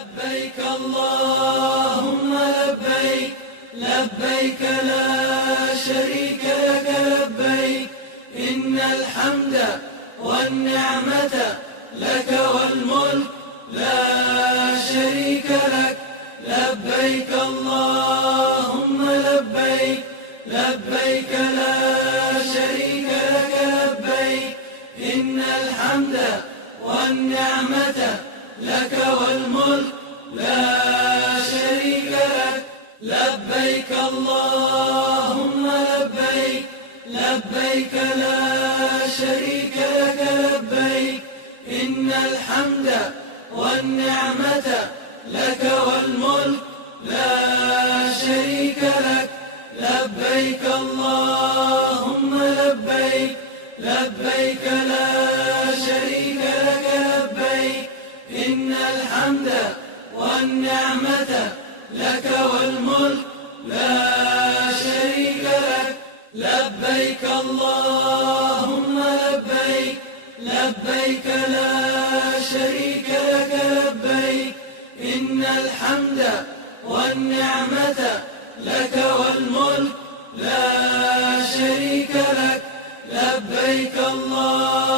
لبيك اللهم لبيك، لبيك لا شريك لك لبيك، إن الحمد والنعمة لك والملك لا شريك لك. لبيك اللهم لبيك، لبيك لا شريك لك لبيك، إن الحمد والنعمة لك والملك لا شريك لك. لبيك اللهم لبيك، لبيك لا شريك لك لبيك، إن الحمد والنعمة لك والملك لا شريك لك. لبيك اللهم لبيك، لبيك لا شريك لك لبيك، إن الحمد والنعمة لك والملك لا شريك لك. لبيك اللهم لبيك، لبيك لا شريك لك لبيك، إن الحمد والنعمة لك والملك لا شريك لك. لبيك الله